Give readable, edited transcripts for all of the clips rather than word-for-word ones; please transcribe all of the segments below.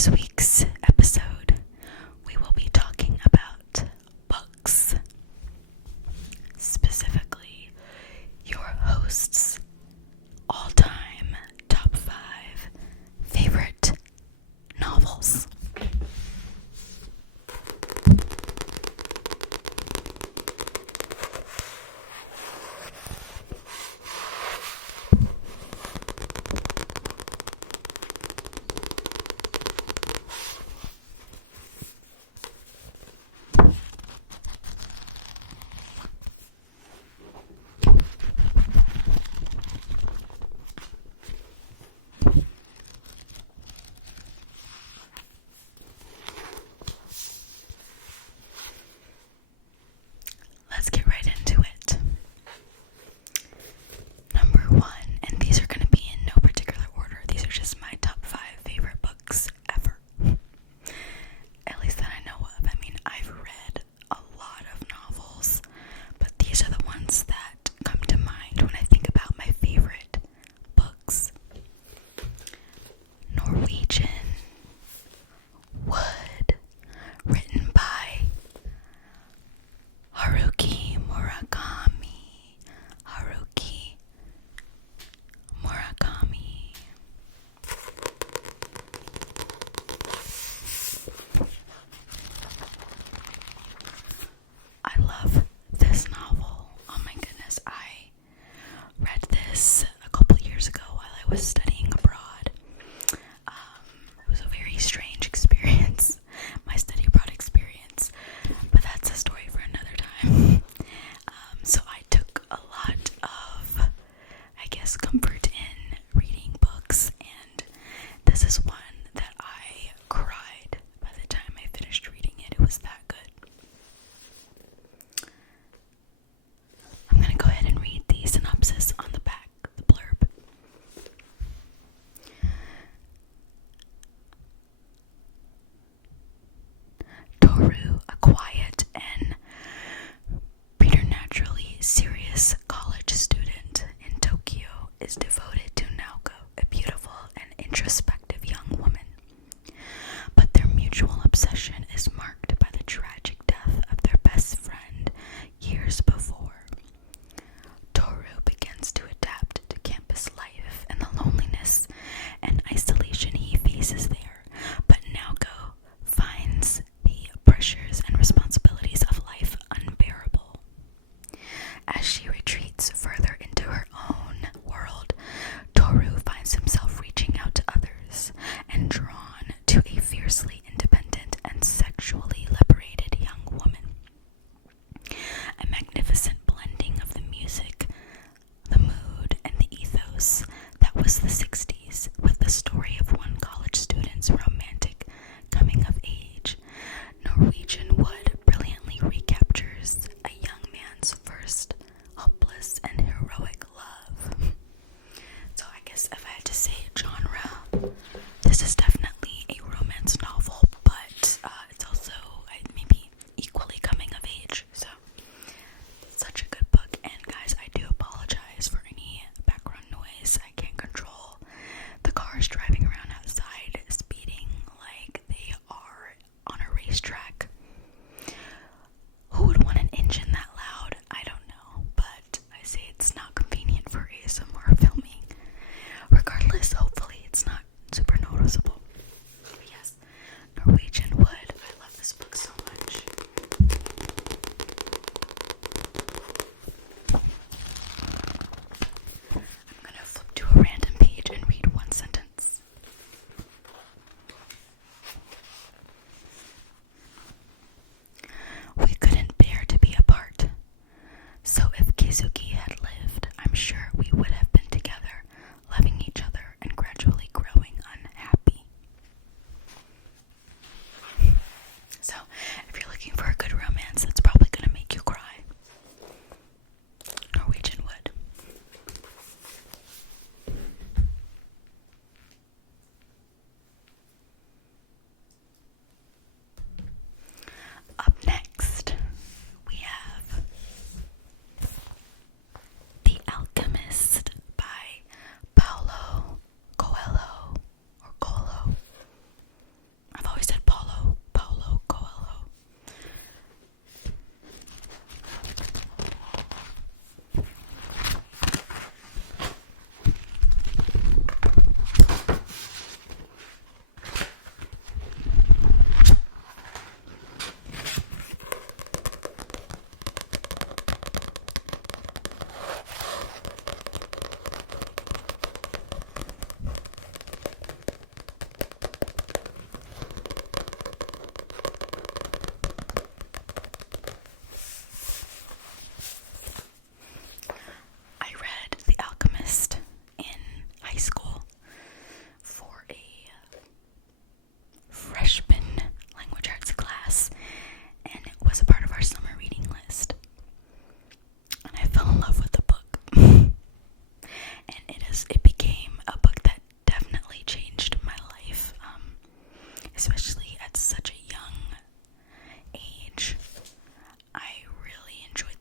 this week's episode, we will be talking about books. Specifically, your host's all-time top 5 favorite novels.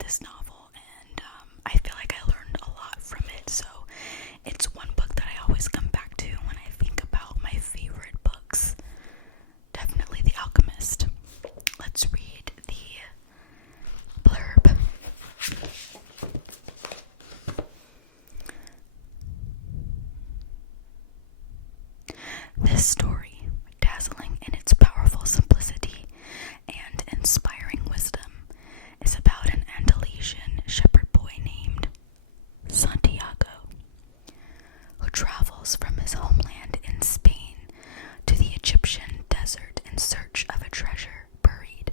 this novel, and I feel like I learned a lot from it. So it's one book that I always come back to when I think about my favorite books. Definitely The Alchemist. Let's read the blurb. This story, dazzling in its powerful simplicity and inspiring wisdom, is about an Andalusian shepherd boy named Santiago, who travels from his homeland in Spain to the Egyptian desert in search of a treasure buried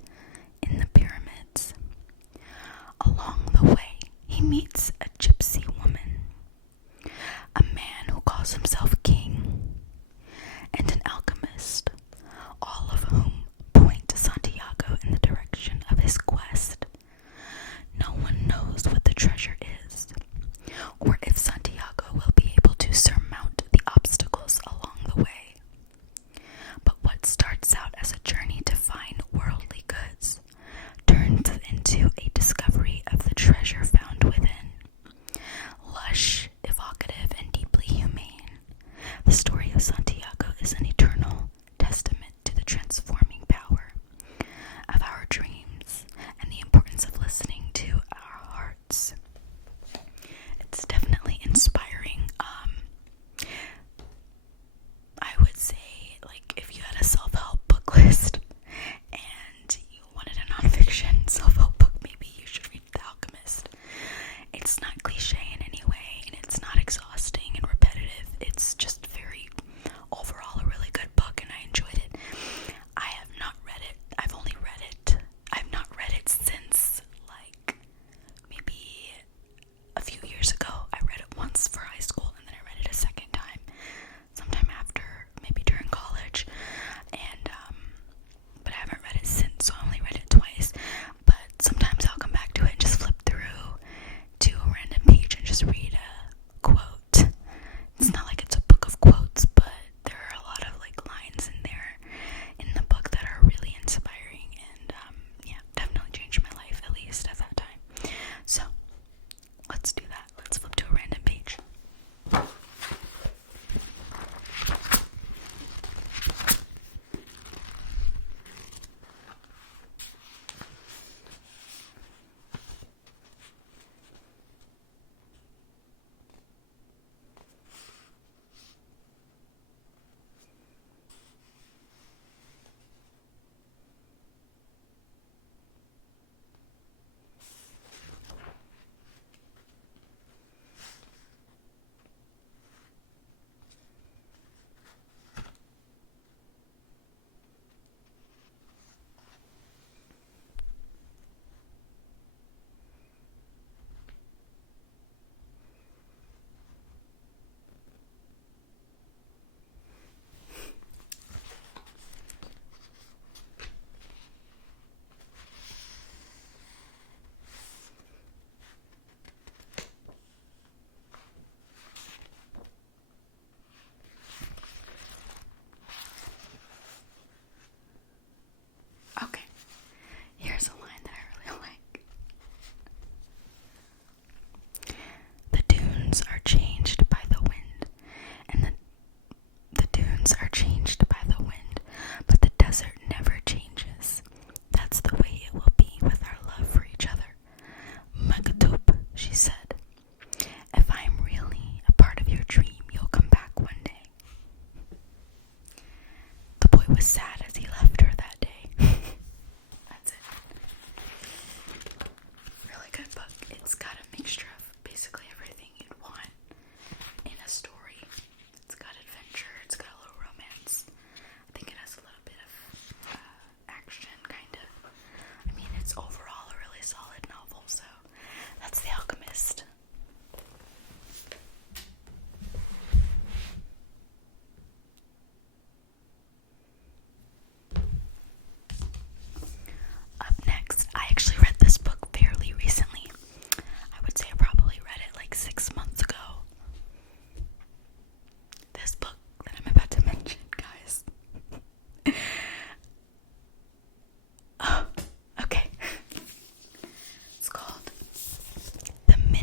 in the pyramids. Along the way, he meets a gypsy woman, a man who calls himself king, and an alchemist, all of whom point Santiago in the direction of his quest. No one knows what the treasure is, or if Santiago will be able to surmount the obstacles along the way. But what starts out as a journey to find worldly goods turns into a discovery of the treasure found within. Lush, evocative, and deeply humane, the story of Santiago is an eternal testament to the transforming power of our dreams and the importance of listening to our hearts.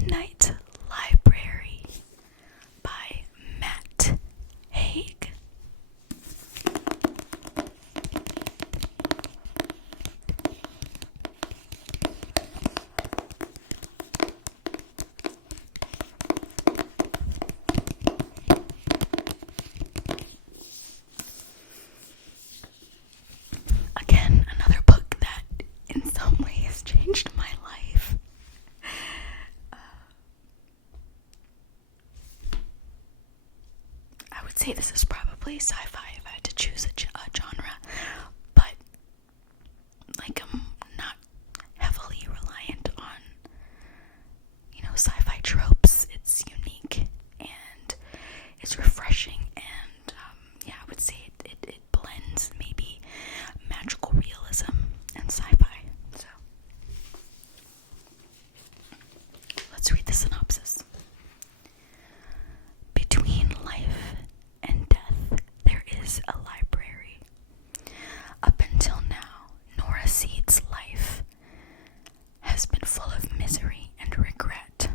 Midnight Library by Matt Haig. Again, another book that in some ways changed my life. I would say this is probably sci-fi if I had to choose a genre, but like I'm not heavily reliant on, sci-fi tropes. It's unique and it's refreshing, and I would say it blends maybe magical realism and sci-fi. So let's read the synopsis. Between life and death, there is a library. Up until now, Nora Seed's life has been full of misery and regret.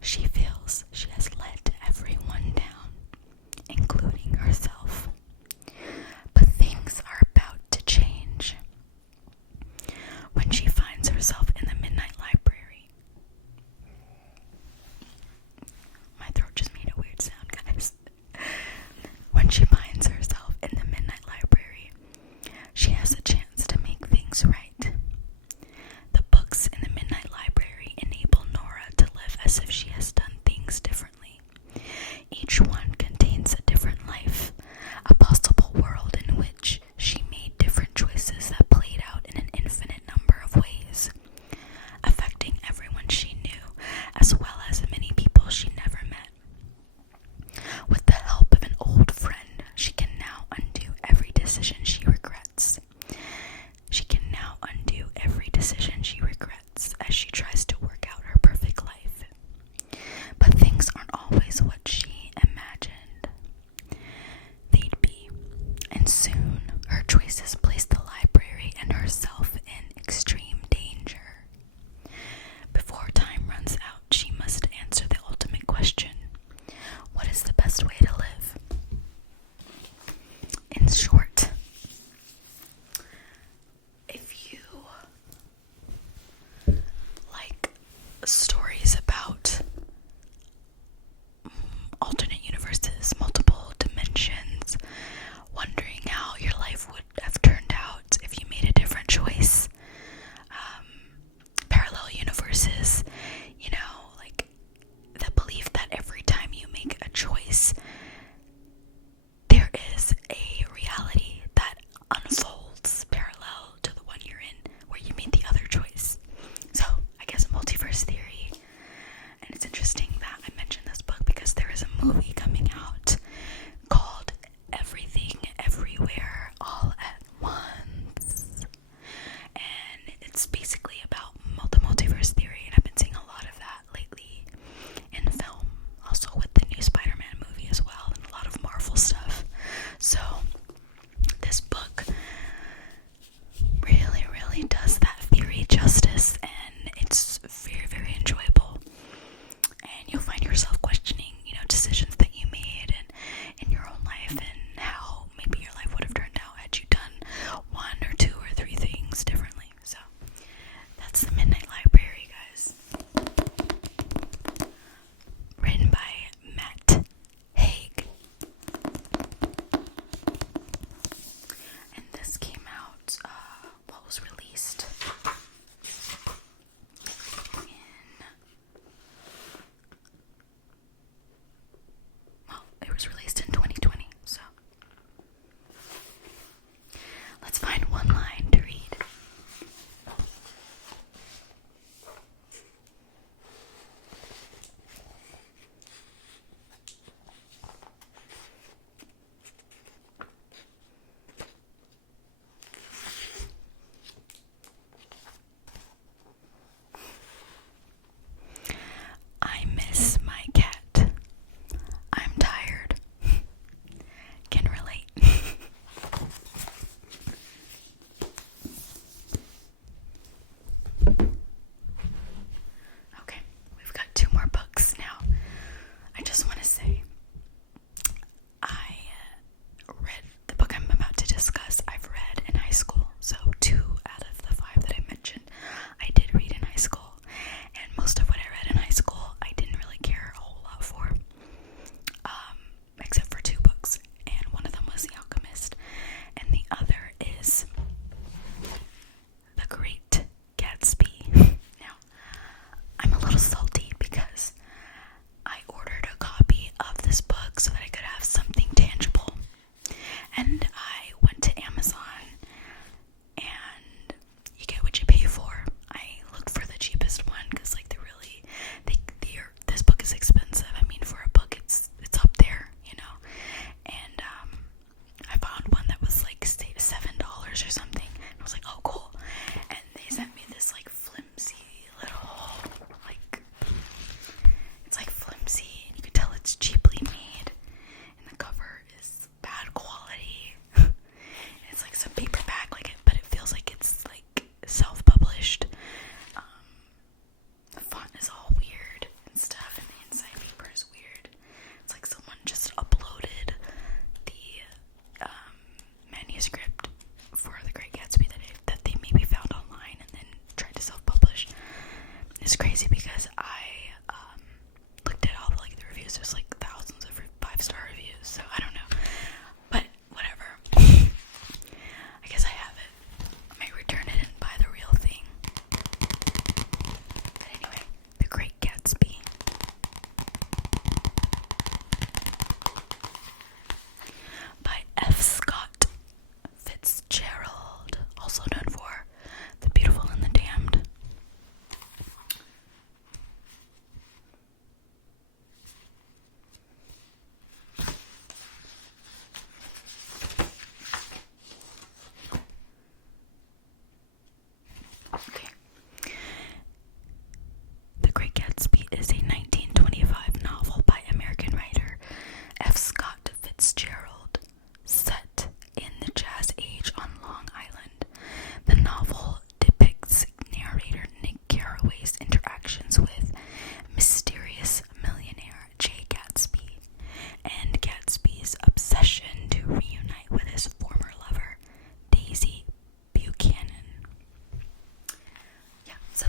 She feels she has let everyone down, including herself. But things are about to change when she finds herself in the Midnight Library. My throat just made a weird sound, guys. When she finds herself in the Midnight Library, she has a chance to make things right. The books in the Midnight Library enable Nora to live as if she has done things differently. Each one contains a different life, a possible world in which she made different choices that played out in an infinite number of ways, affecting everyone she knew as well as many people she never met. With the help of an old friend, she can now undo every decision she regrets. She can now undo every decision she regrets as she tries to work out her perfect life. But things aren't always what she imagined they'd be, and soon her choices place the library and herself in extreme danger. Before time runs out, she must answer the ultimate question: what is the best way to live? In short, if you like stories about alternate universes, multiple dimensions, wondering how your life would have turned out if you made a different choice, parallel universes, like the belief that every time you make a choice, there is a reality that unfolds parallel to the one you're in, where you made the other choice. So I guess multiverse theory,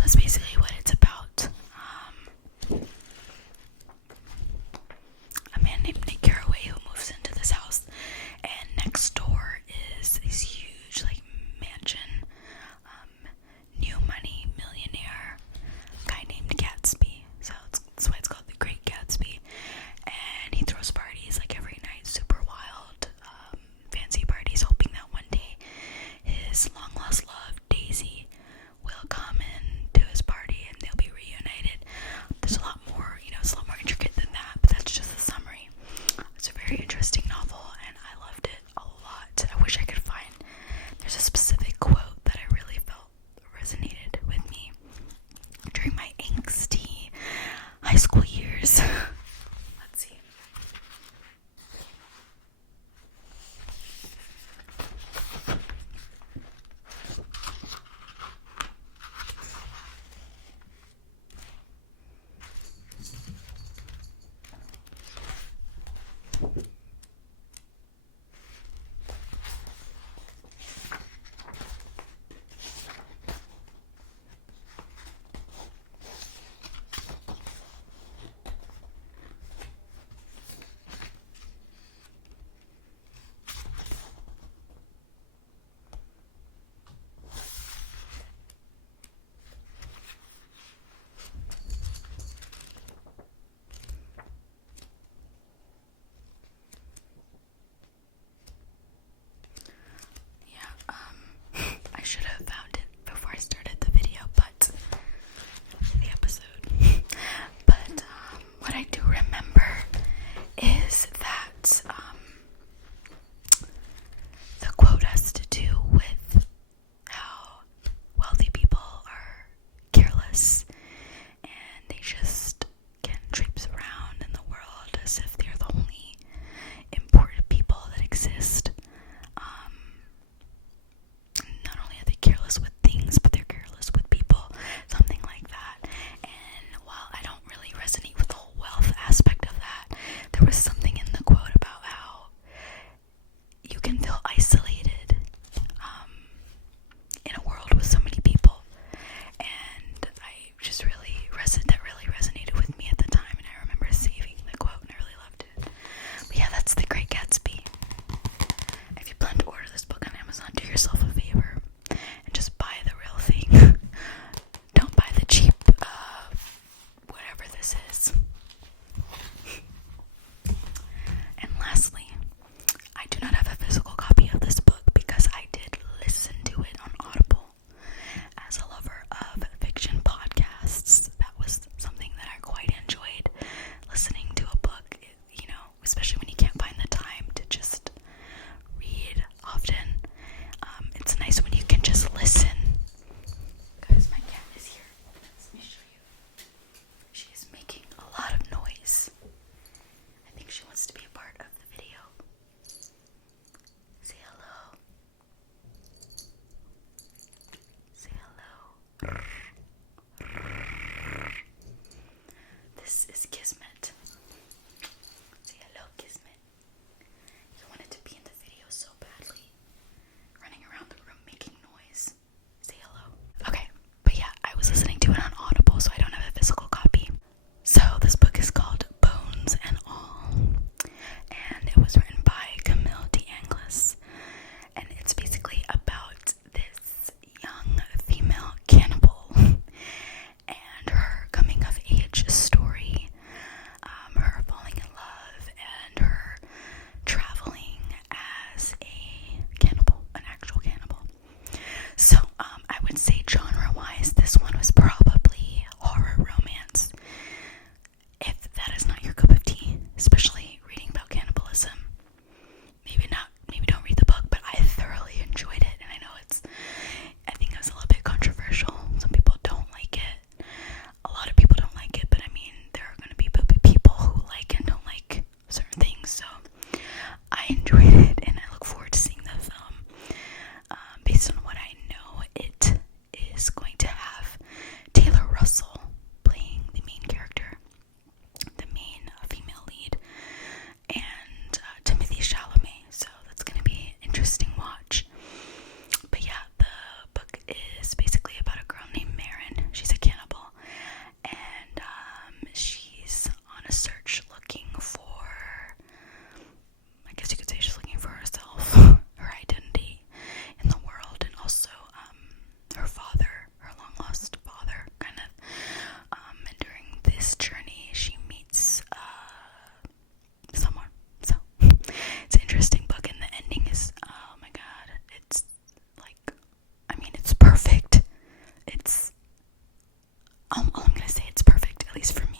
that's basically what it's about. A man named Nick Carraway who moves into this house, and next door is this huge, like, mansion, new money millionaire guy named Gatsby. So that's why it's called the Great Gatsby. And he throws parties like every night, super wild, fancy parties, hoping that one day his long lost love Daisy will come in to his party and they'll be reunited. There's a lot more, it's a lot more intricate than that, but that's just a summary. It's a very interesting novel, and I loved it a lot. I wish I could find, there's a specific quote that I really felt resonated with me during my angsty high school years. Let's see. I should have found it before I started the video, but the episode. But what I do remember is that the quote has to do with how wealthy people are careless and they just can traipse around in the world as if they're the only important people that exist. Not only are they careless with things, but they're careless with people, something like that. And while I don't really resonate with the whole wealth aspect of that, there was something in the quote about how you can feel isolated in a world with so many people. And I just that really resonated with me at the time, and I remember saving the quote and I really loved it. But yeah, that's The Great Gatsby. If you plan to order this book on Amazon, do yourself a favor and just buy the real thing. Don't buy the cheap, whatever this is. all I'm gonna say, it's perfect, at least for me.